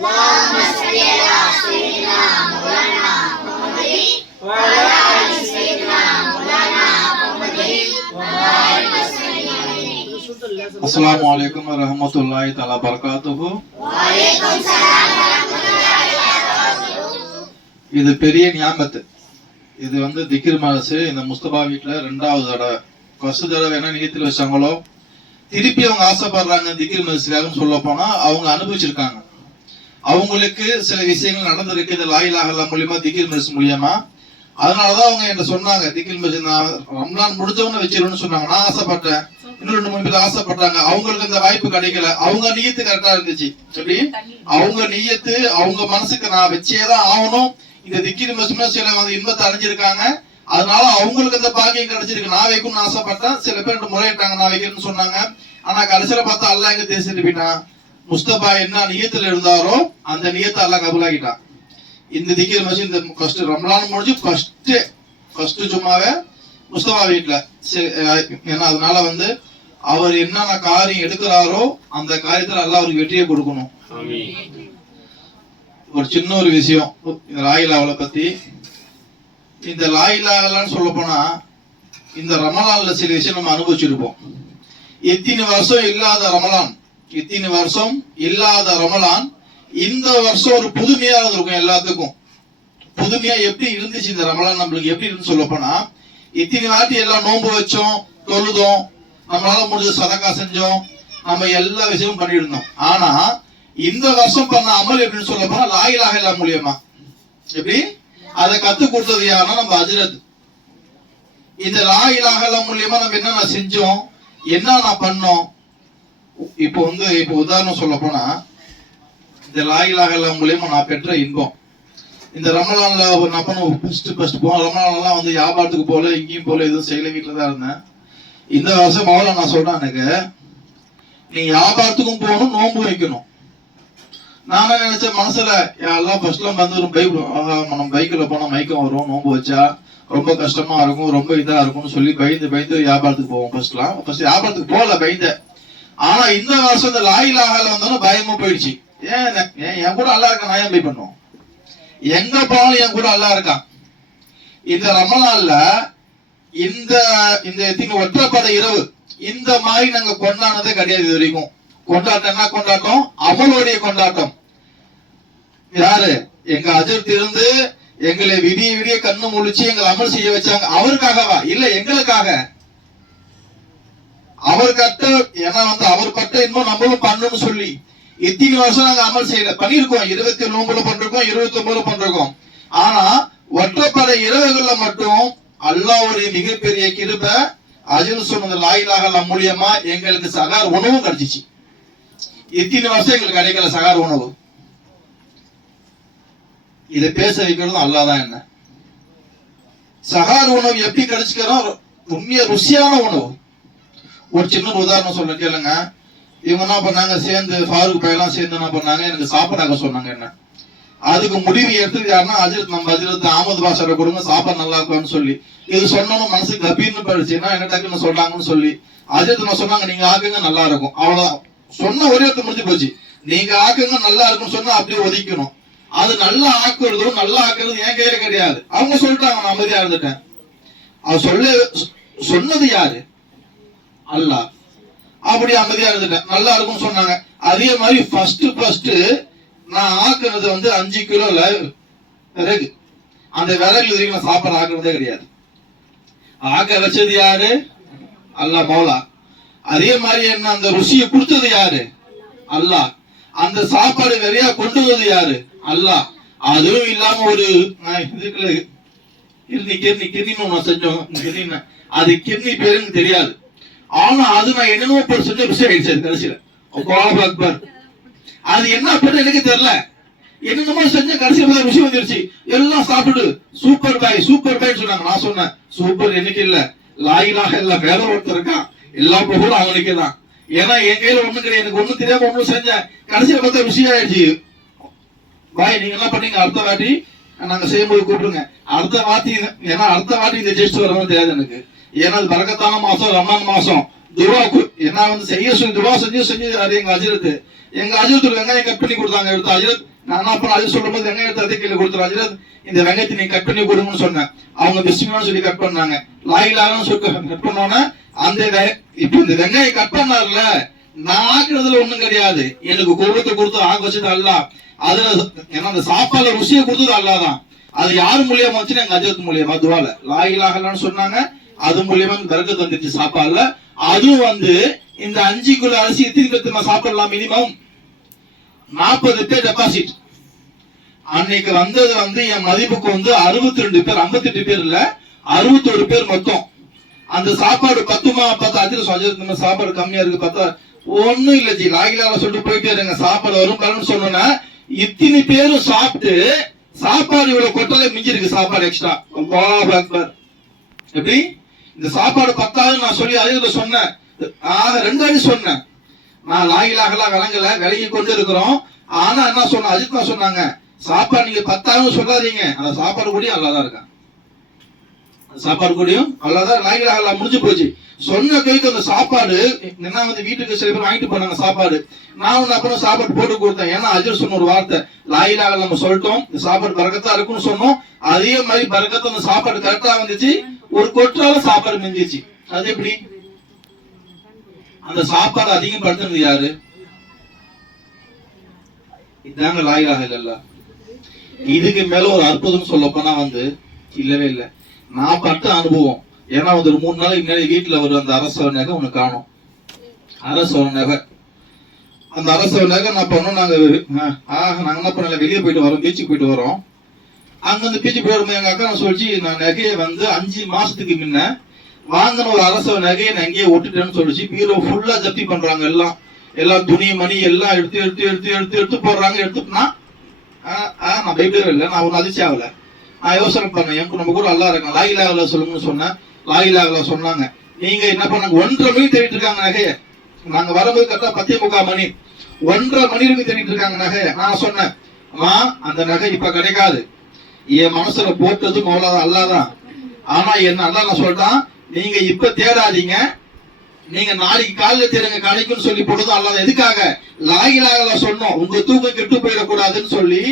Assalamualaikum warahmatullahi taala wabarakatuh. இது பெரிய ஞாபகத்து. இது திக்ர் மஜ்லிஸ் இந்த முஸ்தபா வீட்டுல ரெண்டாவது தடவை. ஃபர்ஸ்ட் தடவை என்ன நிகழ்த்தில வச்சாங்களோ திருப்பி அவங்க ஆசைப்படுறாங்க திக்ர் மஜ்லிஸ்க்காக சொல்ல போனா அவங்க அனுபவிச்சிருக்காங்க. அவங்களுக்கு சில விஷயங்கள் நடந்திருக்கு இந்த லா இலாஹ இல்லல்லாஹ் மூலியமா திக்ர் மஜ்லிஸ் மூலியமா. அதனாலதான் அவங்க என்கிட்ட சொன்னாங்க திக்ர் மஜ்லிஸ் நான் ரம்லான் முடிஞ்சவன வச்சிருன்னு சொன்னாங்க. நான் ஆசைப்பட்டேன், இன்னும் 2-3 பேர் ஆசைப்பட்டாங்க. அவங்களுக்கு அந்த வாய்ப்பு கிடைக்கல. அவங்க நியத்து கரெக்டா இருந்துச்சு. எப்படி அவங்க நியத்து அவங்க மனசுக்கு நான் வச்சேதான் ஆகணும். இந்த திக்ர் மஜ்லிஸ் சில இன்பத்தை அடைஞ்சிருக்காங்க. அதனால அவங்களுக்கு அந்த பாக்கியம் கிடைச்சிருக்கு. நான் வைக்கணும்னு ஆசைப்பட்டேன். சில பேர் முறையிட்டாங்க நான் வைக்கிறேன்னு சொன்னாங்க. ஆனா கடைசியில பார்த்தா அல்லாஹ் எங்க தேசிட்டு போயிட்டான். முஸ்தபா என்ன நியத்துல இருந்தாரோ அந்த நியத்தை அல்லாஹ் கபூலாக்கிட்டான். இந்த திக்ர் மஜ்லிஸ் இந்த ஃபர்ஸ்ட் ரம்லான் முடிஞ்சு ஃபர்ஸ்ட் சும்மாவே முஸ்தபா வீட்டுல ஏன்னா அதனால அவர் என்னென்ன காரியம் எடுக்கிறாரோ அந்த காரியத்துல அல்லாஹ் அவருக்கு வெற்றியை கொடுக்கணும். ஒரு சின்ன ஒரு விஷயம் இந்த லா இலாஹ பத்தி. இந்த லா இலாஹன்னு சொல்ல போனா இந்த ரமலான்ல சில விஷயம் நம்ம அனுபவிச்சிருப்போம். இத்தனை வருஷம் இல்லாத ரமலான் இந்த வருஷம் ஒரு புதுமையா இருந்திருக்கும். எல்லாத்துக்கும் புதுமையா எப்படி இருந்துச்சு இந்த ரமலான் நம்மளுக்கு எப்படி இருந்து சொல்ல போனா இத்தனை வாட்டி எல்லாம் நோன்பு வச்சோம், தொழுதோம், நம்மளால முடிஞ்ச சதக்கா செஞ்சோம், நம்ம எல்லா விஷயமும் பண்ணிருந்தோம். ஆனா இந்த வருஷம் பண்ண அமல் எப்படின்னு சொல்ல போனா லா இலாஹ இல்லல்லாஹ் மூலியமா எப்படி அதை கத்து கொடுத்தது யாருன்னா நம்ம ஹஜ்ரத். இந்த லா இலாஹ இல்லல்லாஹ் மூலியமா நம்ம என்னென்ன செஞ்சோம், என்னென்ன பண்ணோம். இப்போ உதாரணம் சொல்ல போனா இந்த லா இலாஹ இல்லல்லாஹ் மூலியமா நான் பெற்ற இன்பம். இந்த ரமலான்ல நான் பண்ணுவோம் ஃபர்ஸ்ட் போன ரமலான்லாம் வியாபாரத்துக்கு போல எங்கேயும் போல எதுவும் செய்யல, வீட்டுல தான் இருந்தேன். இந்த வருஷம் மௌலா நான் சொல்றேன், எனக்கு நீ வியாபாரத்துக்கும் போகணும், நோன்பு வைக்கணும். நானே நினைச்சேன் மனசுல எல்லாம் ஃபர்ஸ்ட்லாம் நம்ம பைக்ல போனா மயக்கம் வரும், நோன்பு வச்சா ரொம்ப கஷ்டமா இருக்கும், ரொம்ப இதா இருக்கும்னு சொல்லி பயந்து வியாபாரத்துக்கு போவோம். ஃபர்ஸ்ட் வியாபாரத்துக்கு போகல, பயந்தேன். ஆனா இந்த வருஷம் இந்த லா இலாஹல வந்தோன்னு பயமும் போயிடுச்சு. ஏன் என் கூட அல்லா இருக்க, நான் ஏன் பை பண்ணுவோம், எங்க போனாலும் என் கூட அல்லா இருக்கான். இந்த ரமலான்ல இந்த ஒற்றைப்படை இரவு இந்த மாதிரி நாங்க கொண்டாடுனதே கிடையாது இது வரைக்கும். கொண்டாட்டம் என்ன கொண்டாட்டம், அமலுடைய கொண்டாட்டம். யாரு எங்க ஹஜ்ரத் இருந்து எங்களை விடிய கண்ணு முழிச்சு எங்களை அமல் செய்ய வச்சாங்க. அவருக்காகவா? இல்ல, எங்களுக்காக. அவர் கட்ட ஏன்னா அவர் பட்ட இன்னும் நம்மளும் பண்ணணும்னு சொல்லி இத்தனை வருஷம் நாங்க அமல் செய்யல, பண்ணிருக்கோம். 29 பண்றோம், 29 பண்றோம். ஆனா ஒற்றைப்படை இரவுகள்ல மட்டும் அல்லாஹ் ஒரு மிகப்பெரிய கிருபை. அஜில் சொன்னது லா இலாஹ இல்லல்லாஹ் மூலியமா எங்களுக்கு சகார் உணவும் கிடைச்சிச்சு. இத்தனை வருஷம் எங்களுக்கு கிடைக்கல சகார் உணவு. இதை பேச வைக்கிறதும் அல்லாஹ் தான். என்ன சகார் உணவு எப்படி கிடைச்சிக்கிறோம், உண்மையா ருசியான உணவு. ஒரு சின்ன உதாரணம் சொல்ல கேளுங்க. இவங்க என்ன பண்ணாங்க, சேர்ந்து ஃபாரூக் பையெல்லாம் சேர்ந்து என்ன பண்ணாங்க, எனக்கு சாப்பாடாக்க சொன்னாங்க. என்ன அதுக்கு முடிவு எடுத்து யாருன்னா நம்ம ஹஜ்ரத் அஹமது பாஷாவை கொடுங்க, சாப்பாடு நல்லா இருக்கும்னு சொல்லி. இது சொன்னோம் மனசுக்கு கபீர்னு போயிடுச்சு. என்ன டக்குன்னு சொல்றாங்கன்னு சொல்லி ஹஜ்ரத் நான் சொன்னாங்க, நீங்க ஆக்குங்க நல்லா இருக்கும். அவ்வளவுதான் சொன்ன ஒரே இடத்துல முடிஞ்சு போச்சு. நீங்க ஆக்குங்க நல்லா இருக்கும்னு சொன்னா அப்படியே ஒதுக்கணும். அது நல்லா ஆக்குறதும் நல்லா ஆக்குறது என் கையில கிடையாது. அவங்க சொல்லிட்டாங்க, நான் அமைதியா இருந்துட்டேன். அவர் சொன்னது யாரு? அல்லாஹ். அப்படி அமைதியா இருந்துட்டேன். நல்லா இருக்கும்னு சொன்னாங்க. அதே மாதிரி ஃபர்ஸ்ட் நான் ஆக்குறது 5 கிலோல விறகு. அந்த விறகுல வரைக்கும் நான் சாப்பாடு ஆக்குறதே கிடையாது. ஆக்க வச்சது யாரு? அல்லாஹ் மௌலா. அதே மாதிரி என்ன அந்த ருசியை கொடுத்தது யாரு? அல்லாஹ். அந்த சாப்பாடு நிறைய கொண்டு வந்தது யாரு? அல்லாஹ். அதுவும் இல்லாம ஒரு இதுக்குள்ள கிர்னி ஒண்ணு செஞ்சோம். அது கிர்னி பேருன்னு தெரியாது. ஆனா அது நான் என்னென்னமோ போட்டு செஞ்ச ருசி ஆயிடுச்சு. கடைசியில அல்லாஹ் அக்பர். அது என்ன பண்ண எனக்கு தெரியல, என்னென்னமோ செஞ்ச கடைசியில ருசி வந்துருச்சு. எல்லாம் சாப்பிட்டு சூப்பர் பாய் சொன்னாங்க. நான் சொன்னேன், சூப்பர் எனக்கு இல்ல, லா இலாஹ இல்லல்லாஹ் வேற ஒருத்தர் இருக்கான், எல்லா புகழும் அவனுக்கு தான். ஏன்னா என் கையில ஒண்ணும் கிடையாது, எனக்கு ஒண்ணும் தெரியாம ஒண்ணும் செஞ்சேன். கடைசியில பார்த்தா ருசி ஆயிடுச்சு. பாய் நீங்க என்ன பண்ணீங்க, அடுத்த வாட்டி நாங்க செய்யும்போது கூப்பிடுங்க. அடுத்த வாட்டி இந்த ஜெஸ்ட் வரவும் தெரியாது எனக்கு. ஏன்னா அது பரக்கத்தான மாசம், ரமலான் மாசம். துவாக்கு என்ன செய்ய சொல்லி துவா செஞ்சு எங்க அஜிரத்து வெங்காயம் கட் பண்ணி கொடுத்தாங்க. எடுத்து அஜிரத் நான் அப்புறம் அது சொல்லும் போது வெங்காயத்தை அதே கீழே கொடுத்துருவாங்க, இந்த வெங்காயத்தை நீங்க கட் பண்ணி கொடுங்கன்னு சொன்னேன். அவங்க பிஸ்மில்லான்னு சொல்லி கட் பண்ணாங்க. லாயிலான்னு சொல்லி கட் பண்ணோன்னா அந்த இப்ப இந்த வெங்காயம் கட் பண்ணாருல, நான் ஆக்குறதுல ஒண்ணும் கிடையாது. எனக்கு கோபத்தை கொடுத்து ஆக வச்சது அல்ல. அதுல ஏன்னா அந்த சாப்பாடுல ருசியை கொடுத்தது அல்லாதான். அது யாரு மூலியமா வந்துச்சுன்னா எங்க அஜத் மூலியமா துவால லாயிலாகலான்னு சொன்னாங்க. அது மூலியமா பரக்கத்து வந்துருச்சு சாப்பாடுல. அதுவும் வந்து இந்த 5 கிலோ அரிசி எத்தனை பேர் சாப்பிடலாம்? மினிமம் 40 பேர் டெபாசிட். அன்னைக்கு வந்தது வந்து என் மதிப்புக்கு வந்து 62 பேர், 58 பேர் இல்ல 61 பேர் மொத்தம். அந்த சாப்பாடு பத்துமா பார்த்தா அதிர சாப்பாடு கம்மியா இருக்கு பார்த்தா ஒண்ணும் இல்ல ஜி, லாகிலால சொல்லிட்டு போயிட்டே இருங்க, சாப்பாடு வரும் பலன்னு சொன்னா இத்தனை பேரும் சாப்பிட்டு சாப்பாடு இவ்வளவு கொட்டலை மிஞ்சி இருக்கு, சாப்பாடு எக்ஸ்ட்ரா. அல்லாஹ் அக்பர். எப்படி இந்த சாப்பாடு பத்தாவது நான் சொல்லி அதில் சொன்னேன், 2 அடி சொன்னேன். நான் லாகிலாகலாம் விளங்கல, விலகி கொண்டு இருக்கிறோம். ஆனா என்ன சொன்ன அஜித் தான் சொன்னாங்க, சாப்பாடு நீங்க 10வது சொல்லாதீங்க, அந்த சாப்பாடு கூடயும் அல்லாதான் இருக்கான். சாப்பாடு கூடயும் அல்லாதான் லாகிலாகலாம் முடிஞ்சு போச்சு. சொன்ன கைக்கு அந்த சாப்பாடு என்ன வந்து வீட்டுக்கு சில பேர் வாங்கிட்டு போனாங்க சாப்பாடு. நான் ஒண்ணு அப்புறம் சாப்பாடு போட்டு கொடுத்தேன். ஏன்னா அஜர் சொன்ன ஒரு வார்த்தை, லாயிலாக நம்ம சொல்லிட்டோம் இந்த சாப்பாடு பரக்கத்தா இருக்குன்னு சொன்னோம். அதே மாதிரி பரக்கத்தா அந்த சாப்பாடு கரெக்டா வந்துச்சு. ஒரு கொற்றால சாப்பாடு மிஞ்சிச்சு. அது எப்படி? அந்த சாப்பாடு அதிகம் படுத்துனது யாரு? இதாங்க லாயிலாக இல்ல. இதுக்கு மேல ஒரு அற்புதம் சொல்ல போனா வந்து இல்லவே இல்லை. நான் பட்ட அனுபவம். ஏன்னா ஒரு 3 நாளைக்கு முன்னாடி வீட்டுல ஒரு அந்த அரச நகை ஒண்ணு காணும். அரச நகை, அந்த அரச நகை நான் பண்ணோம். நாங்க என்ன பண்ணல, வெளியே போயிட்டு வரோம், பீச்சுக்கு போயிட்டு வரோம். அங்க வந்து பீச்சுக்கு போயிட்டு வரும்போது எங்க அக்கா சொல்லிச்சு, நான் நகையை வந்து 5 மாசத்துக்கு முன்ன வாங்கின ஒரு அரச நகையை நான் எங்கேயே ஒட்டுட்டேன்னு சொல்லிச்சு. பீரோ ஃபுல்லா ஜப்தி பண்றாங்க. எல்லாம் துணி மணி எல்லாம் எடுத்து எடுத்து எடுத்து எடுத்து எடுத்து போடுறாங்க. எடுத்துனா நான் பயப்படவே இல்லை, நான் ஒன்னும் அதிர்ச்சி ஆகல. நான் யோசனை பண்ணேன், எனக்கு நம்ம கூட நல்லா இருக்கேன், லாயிலாகல சொல்லுங்கன்னு சொன்னேன். லாயிலாகல சொன்னாங்க. நீங்க என்ன பண்ணாங்க, 1:30 மணி தேடிட்டு இருக்காங்க நகைய. நாங்க வரும்போது கரெக்டா 10:45 மணி, 1:30 மணி வரைக்கும் தேடிட்டு இருக்காங்க நகைய. நான் சொன்னேன், அந்த நகை இப்ப கிடைக்காது, என் மனசுல போட்டது மௌலாதான் அல்லாதான். ஆனா என்ன அல்லா நான் சொல்லிட்டான், நீங்க இப்ப தேடாதீங்க, நீங்க நாளைக்கு காலையில தேடுங்க, கிடைக்கும்னு சொல்லி போட்டதும் அல்லாத. எதுக்காக? லாயிலாகல சொன்னோம், உங்க தூக்கம் கெட்டு போயிடக்கூடாதுன்னு சொல்லி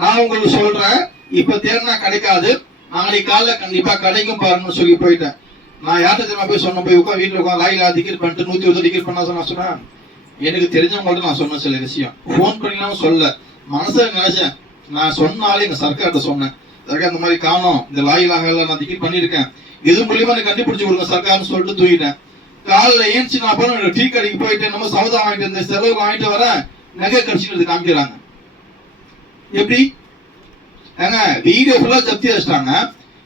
நான் உங்களுக்கு சொல்றேன். இப்ப தேடினா கிடைக்காது, நாளைக்கு காலைல கண்டிப்பா கிடைக்கும் பாருன்னு சொல்லி போயிட்டேன். நான் யார்கிட்ட தெரியுமா போய் சொன்ன, போய் உட்காந்து வீட்டுல உட்காந்து லாயிலா டிக்கெட் பண்ணிட்டு 120 டிக்கெட் பண்ணா சொன்னேன். எனக்கு தெரிஞ்சவங்கள்ட்ட நான் சொன்ன சில விஷயம் போன் பண்ணிலாம் சொல்ல மனசுல நினைச்சேன். நான் சொன்னாலே எங்க சர்க்கார்ட்ட சொன்னேன், சர்க்கார் இந்த மாதிரி காணும், இந்த லாயிலாக நான் டிக்கெட் பண்ணிருக்கேன், இது மூலியமா எனக்கு கண்டுபிடிச்சு கொடுங்க சர்க்கார்னு சொல்லிட்டு தூக்கிட்டேன். காலைல ஏன்ச்சு நான் அப்புறம் டீ கடைக்கு போயிட்டு நம்ம சவுதா வாங்கிட்டு இந்த செலவு வாங்கிட்டு வரேன், நகை கடிச்சுட்டு காமிக்கிறாங்க. எப்படி ஏங்க, வீடியோ ஃபுல்லா ஜப்தி வச்சிட்டாங்க,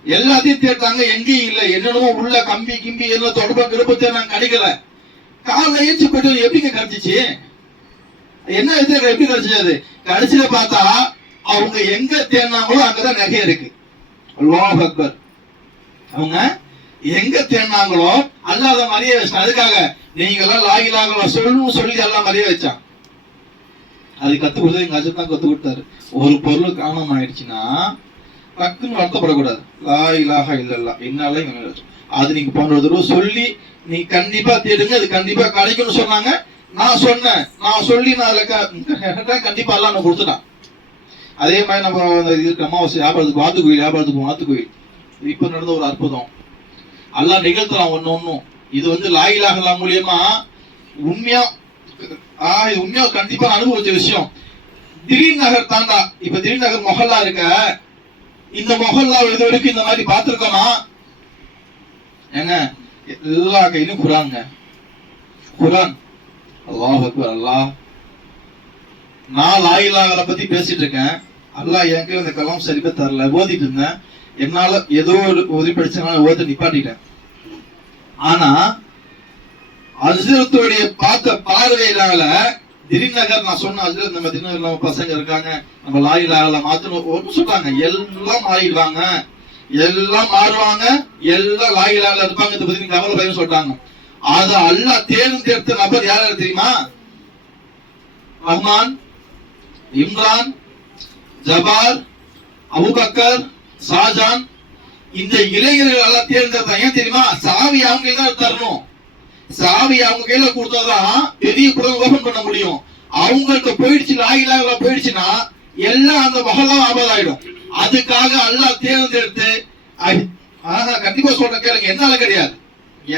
எல்லாத்தையும் தேட்டாங்க, எங்கேயும் இல்லை, என்னென்னமோ உள்ள கம்பி கிம்பி எல்லாம் தொடர்பு கிருப்பத்தை நாங்க கிடைக்கல. காலைல ஏச்சு போயிட்டு எப்படிங்க கிடைச்சிச்சு? என்ன எப்படி கிடைச்சிச்சு? அது கடைசியில பார்த்தா அவங்க எங்க தேடினாங்களோ அங்கதான் நகை இருக்கு. அல்லாஹ் அக்பர். அவங்க எங்க தேடினாங்களோ அல்லாத மறிய வச்சான். அதுக்காக நீங்க எல்லாம் லாகிலாக சொல்லணும் சொல்லி எல்லாம் மறிய வச்சான். அது கத்து கொடுத்தது எங்க அஜத் தான் கத்து கொடுத்தாரு. ஒரு பொருள் காணாம ஆயிடுச்சுன்னா டக்குன்னு வருத்தப்படக்கூடாது. லாயிலாக இல்லல்லா என்னால அது நீங்க போன்ற தடவை சொல்லி நீ கண்டிப்பா தேடுங்க, அது கண்டிப்பா கிடைக்கும்னு சொன்னாங்க. நான் சொன்னேன், நான் சொல்லி நான் அதுல கண்டிப்பா எல்லாம் நான் கொடுத்துட்டான். அதே மாதிரி நம்ம இதுக்கு அமாவாசை வியாபாரத்துக்கு வாத்து கோயில் இப்ப நடந்த ஒரு அற்புதம் எல்லாம் நிகழ்த்தலாம் ஒன்னும். இது வந்து லாயிலாக மூலியமா உண்மையா உண்மையா கண்டிப்பா அனுபவிச்ச விஷயம். திடீர் நகர் தாண்டா, இப்ப திடீர் நகர் மொஹல்லா இருக்க, இந்த மொஹல்லா இது வரைக்கும் இந்த மாதிரி பாத்துருக்கோமா? ஏங்க எல்லா கையிலும் குரான். அல்லாஹ் அக்பர். அல்லாஹ் நான் லாயிலாக பத்தி பேசிட்டு இருக்கேன், அல்லாஹ் எனக்கு இந்த கலாம் சரிப்பா தரல, ஓதிட்டு இருந்தேன். என்னால ஏதோ ஒரு உதவி படிச்சனால ஓத நிப்பாட்டிட்டேன். ஆனா அஜரத்துடைய பார்த்த பார்வையினால திடீர் நகர் நான் சொன்ன அஜரத் நம்ம திடீர் நம்ம பசங்க இருக்காங்க, நம்ம லாயிலாக மாத்தணும் ஒன்று சொல்றாங்க, எல்லாம் மாறிடுவாங்க, எல்லாம் மாறுவாங்க, எல்லாம் லாயிலாக இருப்பாங்க. இதை பத்தி கவலை பையன் சொல்றாங்க. அது அல்லாஹ் தேர்ந்தெடுத்த நபர் யாரு தெரியுமா? ரஹ்மான், இம்ரான், ஜபார், அபூபக்கர், ஷாஜான், இந்த இளைஞர்கள் எல்லாம் தேர்ந்தெடுத்தா. ஏன் தெரியுமா? சாவி அவங்க தான் தரணும். சாவி அவங்க கையில கொடுத்தாதான் பெரிய குடம் ஓபன் பண்ண முடியும். அவங்களுக்கு போயிடுச்சு, லாயிலாக போயிடுச்சுன்னா எல்லாம் அந்த மஹல்லா ஆபதாயிடும். அதுக்காக அல்லாஹ் தேர்ந்தெடுத்து கண்டிப்பா சொல்ற கேளுங்க, என்னால கிடையாது,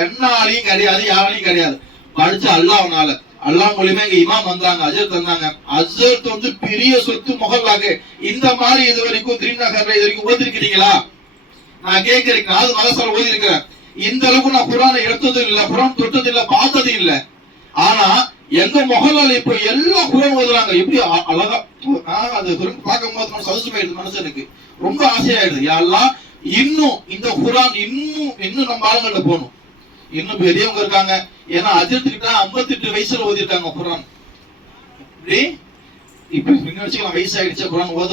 என்னாலையும் கிடையாது, யாராலையும் கிடையாது, படிச்ச அல்லாஹ்னால. அல்லாஹ் மூலியமா எங்க இமாம் வந்தாங்க, அஜர்த் வந்தாங்க. அஜர்த் வந்து பெரிய சொத்து மொஹல்லாக்கு. இந்த மாதிரி இது வரைக்கும் திரிநகர்ல இது வரைக்கும் ஓதிருக்கிறீங்களா? நான் கேட்கிறேன், நான் மதசால ஓதி இருக்கிறேன். இந்த அளவுக்கு நான் குரானை எடுத்ததும் இல்லை, குரான் தொட்டது இல்லை, பார்த்ததும் இல்லை. ஆனா எங்க மொஹல்லால இப்ப எல்லாம் குரான் ஓதுறாங்க. எப்படி அழகா அது பார்க்கும் போது சதுசுமாயிடுது, மனுஷனுக்கு ரொம்ப ஆசையாயிடுது. யாரெல்லாம் இன்னும் இந்த குரான் இன்னும் நம்ம ஆளுங்கள்ட்ட போகணும். இன்னும் பெரியவங்க இருக்காங்க, ஏன்னா அஜர்த்துக்கிட்ட 58 வயசுல ஓதி இருக்காங்க குரான். இப்ப வச்சுக்கலாம், வயசாயிடுச்சு குரான் ஓத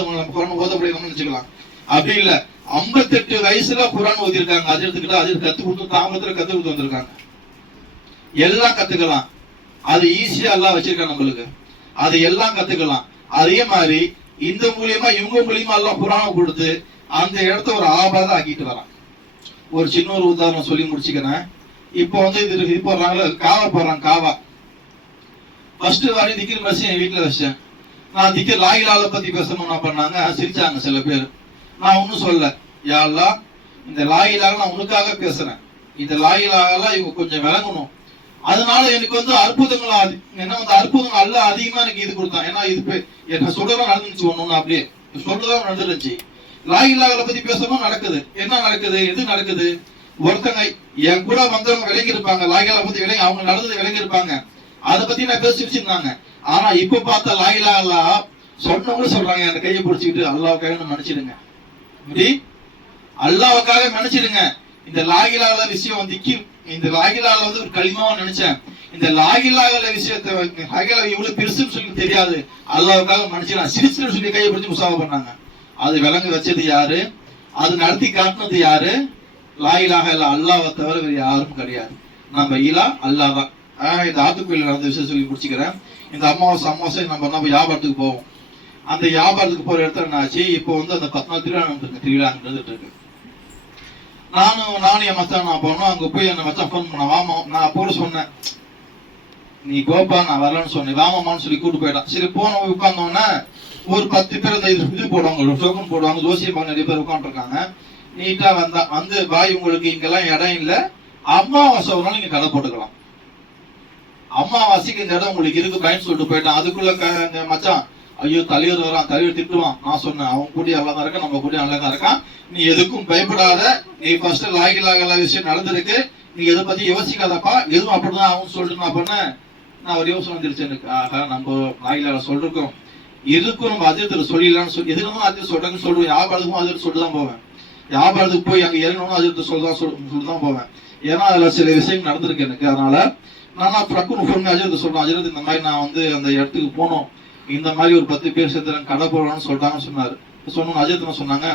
முடியணும்னு வச்சுக்கலாம். அப்படி இல்ல, 58 வயசுல குரான் ஓதி இருக்காங்க அஜர்த்துக்கிட்ட. அஜர்த் கத்து கொடுத்து தாமதத்துல கத்து கொடுத்து வந்திருக்காங்க. எல்லாம் கத்துக்கலாம், அது ஈஸியா எல்லாம் வச்சிருக்காங்க நம்மளுக்கு, அது எல்லாம் கத்துக்கலாம். அதே மாதிரி இந்த மூலியமா இவங்க மூலியமா எல்லாம் குரானை கொடுத்து அந்த இடத்த ஒரு ஆபாதம் ஆக்கிட்டு வரான். ஒரு சின்ன ஒரு உதாரணம் சொல்லி முடிச்சுக்கிறேன். இப்போ வந்து இது போடுறாங்களா, காவா போடுறாங்க. காவா ஃபர்ஸ்ட் வாரி திக்கிர் மசி என் வீட்டுல வச்சேன். நான் திக்கிர் லாயிலால பத்தி பேசணும்னா பண்ணாங்க, சிரிச்சாங்க சில பேர். நான் ஒன்னும் சொல்ல, யாரெல்லாம் இந்த லாயிலாக நான் உனக்காக பேசுறேன், இந்த லாயிலாகலாம் இவங்க கொஞ்சம் விளங்கணும். அதனால எனக்கு வந்து அற்புதங்கள் என்ன வந்து அற்புதங்கள் அல்ல அதிகமா எனக்கு இது கொடுத்தான். ஏன்னா இது என்ன சொல்றதான் நடந்துச்சு, ஒண்ணு அப்படியே சொல்றதான் நடந்துருச்சு. லாயிலாகளை பத்தி பேசணும் நடக்குது. என்ன நடக்குது, எது நடக்குது? ஒருத்தங்க என் கூட வந்தவங்க விளங்கி இருப்பாங்க, லாயிலாவை பத்தி விளங்கி அவங்க நடந்தது விளங்கி இருப்பாங்க, அதை பத்தி நான் பேசிருந்தாங்க. ஆனா இப்ப பார்த்தா லாயிலா சொன்னவங்க சொல்றாங்க, என் கையை பிடிச்சிக்கிட்டு அல்லாவுக்காக மன்னிச்சிடுங்க, இப்படி அல்லாவுக்காக மன்னிச்சிடுங்க. இந்த லாயிலால விஷயம் வந்து இந்த லாயிலால வந்து ஒரு களிமாவா நினைச்சேன். இந்த லாயிலால விஷயத்தை லாயிலா இவ்வளவு பெருசுன்னு சொல்லி தெரியாது, அல்லாவுக்காக மன்னிச்சிடலாம் சிரிச்சுன்னு சொல்லி கையை பிடிச்சி முசாவா பண்ணாங்க. அது விளங்க வச்சது யாரு, அது நடத்தி காட்டினது யாரு? லாயிலாக இல்ல அல்லாவை தவிர வேறு யாரும் கிடையாது. நம்ம இலா அல்லாஹ் தான். இந்த ஆத்துக்குள்ள நடந்த விஷயம் சொல்லி முடிச்சுக்கிறேன். இந்த அமாவாசை நம்ம வியாபாரத்துக்கு போவோம். அந்த வியாபாரத்துக்கு போற இடத்துல என்னாச்சு, இப்போ வந்து அந்த 10 நாள் திருவிழா நடந்துட்டு இருக்கு. நானும் என் மச்சான் நான் போனோம். அங்க போய் என்ன மச்சான் போன் பண்ண, வாமா. நான் அப்போ சொன்னேன், நீ கோப்பா நான் வரலன்னு சொன்னேன், வாமான்னு சொல்லி கூட்டு போயிட்டான். சரி போன உட்கார்ந்தோன்னே ஒரு 10 பேர் இந்த இது போடுவாங்க, டோக்கன் போடுவாங்க, ஜோசியம் நிறைய பேர் உட்காந்துருக்காங்க. நீட்டா வந்து பாய் உங்களுக்கு இங்கெல்லாம் இடம் இல்லை, அமாவாசை ஒரு நாள் நீங்க கடை போட்டுக்கலாம், அமாவாசைக்கு இந்த இடம் உங்களுக்கு இருக்கு பயன்னு சொல்லிட்டு போயிட்டான். அதுக்குள்ள மச்சான், ஐயோ தலைவர் வரான், தலைவர் திட்டுவான். நான் சொன்னேன், அவன் கூடிய நல்லா தான் இருக்கான், நம்ம கூடிய நல்லா தான் இருக்கான், நீ எதுக்கும் பயப்படாத, நீ ஃபர்ஸ்ட் லாயிலாக விஷயம் நடந்திருக்கு, நீ எதை பத்தி யோசிக்காதப்பா, எதுவும் அப்படிதான் அவன் சொல்லிட்டு நான் பண்ணேன். நான் ஒரு யோசனை வந்துருச்சு எனக்கு, ஆகா நம்ம லாயிலாக சொல்லிருக்கோம், இதுக்கும் நம்ம அதிர்த்துல சொல்லிடலாம்னு சொல்லி எதுக்கும் அதிர்த்து சொல்றாங்கன்னு சொல்லுவேன். வியாபாரத்துக்கும் அதிர்த்து சொல்லிட்டு தான் போவேன். வியாபாரத்துக்கு போய் அங்க இறங்கணும் அதிர்த்து சொல்லிதான் போவேன். ஏன்னா அதுல சில விஷயங்கள் நடந்திருக்கு எனக்கு. அதனால நான் ட்ரக்குன்னு ஃபோன் அஜிரத்து சொல்றேன், அஜிரத்து இந்த மாதிரி நான் வந்து அந்த இடத்துக்கு போனோம், இந்த மாதிரி ஒரு 10 பேர் சேர்த்து கடை போடலாம்னு சொல்லிட்டாங்கன்னு சொன்னாரு. சொன்னோம் அஜிரத்து சொன்னாங்க,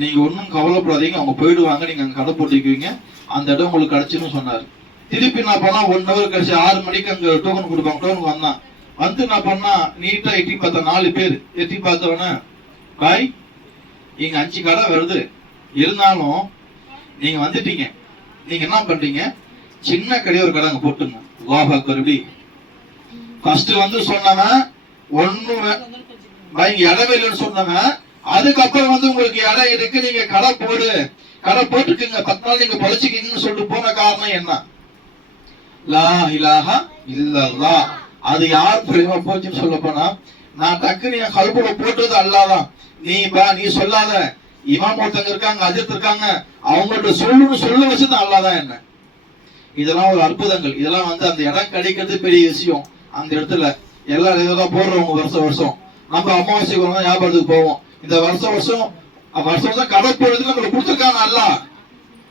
நீங்க ஒன்னும் கவலைப்படாதீங்க, அவங்க போயிடுவாங்க, நீங்க அங்க கடை போட்டுக்குவீங்க, அந்த இடம் உங்களுக்கு கிடைச்சுன்னு சொன்னாரு. திருப்பி நான் பண்ணா 1 hour கழிச்சு 6 மணிக்கு அங்க டோக்கன் கொடுப்பாங்க. டோக்கன் வந்தான் வந்து நான் பண்ணா நீட்டா எட்டி பார்த்தா 4 பேர் எட்டி பார்த்தவன, பாய் இங்க 5 கடை வருது, இருந்தாலும் நீங்க வந்துட்டீங்க, நீங்க என்ன பண்றீங்க, சின்ன கடையை ஒரு கடை அங்க போட்டுங்க. வாஹி ஃபர்ஸ்ட் வந்து சொன்னவன் ஒண்ணு இங்க இடமே இல்லைன்னு சொன்னவன், அதுக்கப்புறம் வந்து உங்களுக்கு இடம் இருக்கு, நீங்க கடை போட்டுக்குங்க, 10 நாள் நீங்க பழிச்சுக்கீங்கன்னு சொல்லிட்டு போன காரணம் என்ன? லா இலாஹா இல்லல்லாஹ். அது யார் தெரியுமா போச்சுன்னு சொல்ல போனா, நான் டக்குன்னு என் கல்புல போட்டது அல்லாதான். நீ சொல்லாத, இமாம் ஒருத்தங்க இருக்காங்க, அஜித் இருக்காங்க, அவங்கள்ட்ட சொல்ல வச்சது அல்லாதான் என்ன. இதெல்லாம் ஒரு அற்புதங்கள். இதெல்லாம் வந்து அந்த இடம் கிடைக்கிறது பெரிய விஷயம். அந்த இடத்துல எல்லாரும் இதெல்லாம் போடுறவங்க வருஷம் நம்ம அமாவாசைக்கு வரணும், வியாபாரத்துக்கு போவோம். இந்த வருஷம் கடை போடுறதுக்கு நம்மளுக்கு கொடுத்துருக்காங்க அல்லா,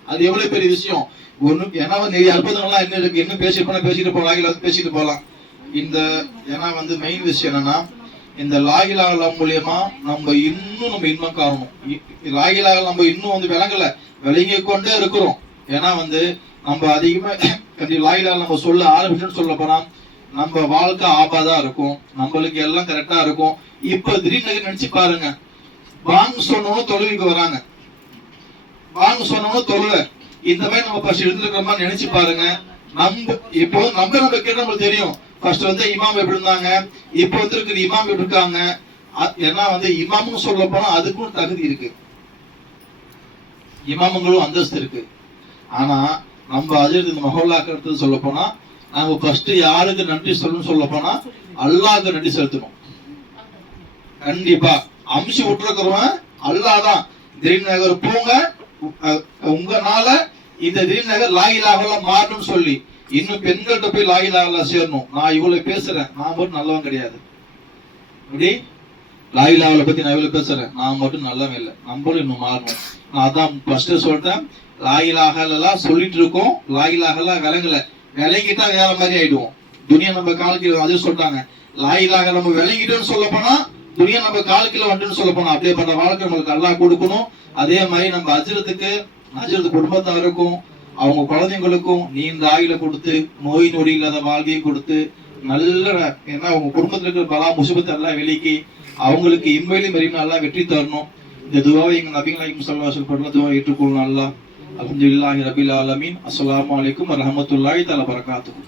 அது எவ்வளவு பெரிய விஷயம். ஒண்ணு ஏன்னா நிறைய அற்புதங்கள்லாம் என்ன இருக்கு, என்ன பேசிட்டு போலாம், பேசிட்டு போலாம். இந்த ஏன்னா வந்து மெயின் விஷயம் என்னன்னா, இந்த லாயிலாக மூலியமா நம்ம இன்மம் காரணம். லாயிலாக நம்ம இன்னும் வந்து விளங்கி கொண்டே இருக்கிறோம். ஏன்னா வந்து நம்ம அதிகமா லாயிலாக நம்ம சொல்ல ஆரம்பிச்சுன்னு சொல்ல போனா நம்ம வாழ்க்கை ஆபாதா இருக்கும், நம்மளுக்கு எல்லாம் கரெக்டா இருக்கும். இப்ப திடீர்னு நினைச்சு பாருங்க, வாங்க சொன்னவனும் தொழுவிக்கு வராங்க, வாங்க சொன்னவனும் தொழுவ, இந்த மாதிரி நம்ம ஃபர்ஸ்ட் இருந்திருக்கிற மாதிரி நினைச்சு பாருங்க. நம்ம கேட்ட நம்மளுக்கு தெரியும். ஃபர்ஸ்ட் வந்து இமாம் எப்படி இருந்தாங்க, இப்போ வந்து இருக்கிற இமாம் எப்படி இருக்காங்க, ஏன்னா இமாம்னு சொல்ல போனா அதுக்கும் தகுதி இருக்கு, இமாமுங்களும் அந்தஸ்து இருக்கு. ஆனா நம்ம அஜர் இந்த மஹல்லாக்கிறது சொல்ல போனா நாங்க ஃபர்ஸ்ட் யாருக்கு நன்றி சொல்லணும்னு சொல்ல போனா அல்லாஹ்க்கு நன்றி செலுத்தணும். கண்டிப்பா அம்சி விட்டுருக்கிறவன் அல்லாஹ் தான். திரீம் நகர் போங்க, உங்கனால இந்த திரீம் நகர் லா இலாஹ இல்லல்லாஹ் மாறணும்னு சொல்லி இன்னும் பெண்கள்கிட்ட போய் லா இலாஹ இல்லல்லாஹ் சேரணும். நான் இவ்வளவு பேசுறேன், நான் மட்டும் நல்லவன் கிடையாது. இப்படி லா இலாஹ இல்லல்லாஹ் பத்தி நான் இவ்வளவு பேசுறேன், நான் மட்டும் நல்லவன் இல்லை, நம்மளும் இன்னும் மாறணும். நான் அதான் ஃபர்ஸ்ட் சொல்லிட்டேன், லா இலாஹ இல்லல்லாஹ் சொல்லிட்டு இருக்கோம், லா இலாஹ இல்லல்லாஹ் விளங்கல, விளங்கிட்டா வேற மாதிரி ஆயிடுவோம். துனியா நம்ம காலுக்கு அதே சொல்லிட்டாங்க, லா இலாஹ நம்ம விளங்கிட்டோம்னு சொல்ல போனா துனியா நம்ம காலுக்குள்ள வந்துன்னு சொல்ல போனா அப்படியேப்பட்ட வாழ்க்கை நம்மளுக்கு அல்லாஹ் கொடுக்கணும். அதே மாதிரி நம்ம அஜரத்து குடும்பத்தாருக்கும் அவங்க குழந்தைங்களுக்கும் நீண்ட ஆயுள கொடுத்து நோய் நொடி இல்லாத வாழ்வையை கொடுத்து நல்ல ஏன்னா அவங்க குடும்பத்துல இருக்கிற பலா முசிபத்தை எல்லாம் விலக்கி அவங்களுக்கு இம்மையிலும் மெரியும் நல்லா வெற்றி தரணும். இந்த துவாவை எங்க நபிகள் நாயகம் ஸல்லல்லாஹு அலைஹி வஸல்லம் படுற துவா ஏற்றுக்கொள்ளணும். அல்லாஹ். அல்ஹம்துலில்லாஹி ரப்பில் ஆலமீன். அஸ்ஸலாமு அலைக்கும் வரஹ்மத்துல்லாஹி தஆலா பரகாத்துஹு.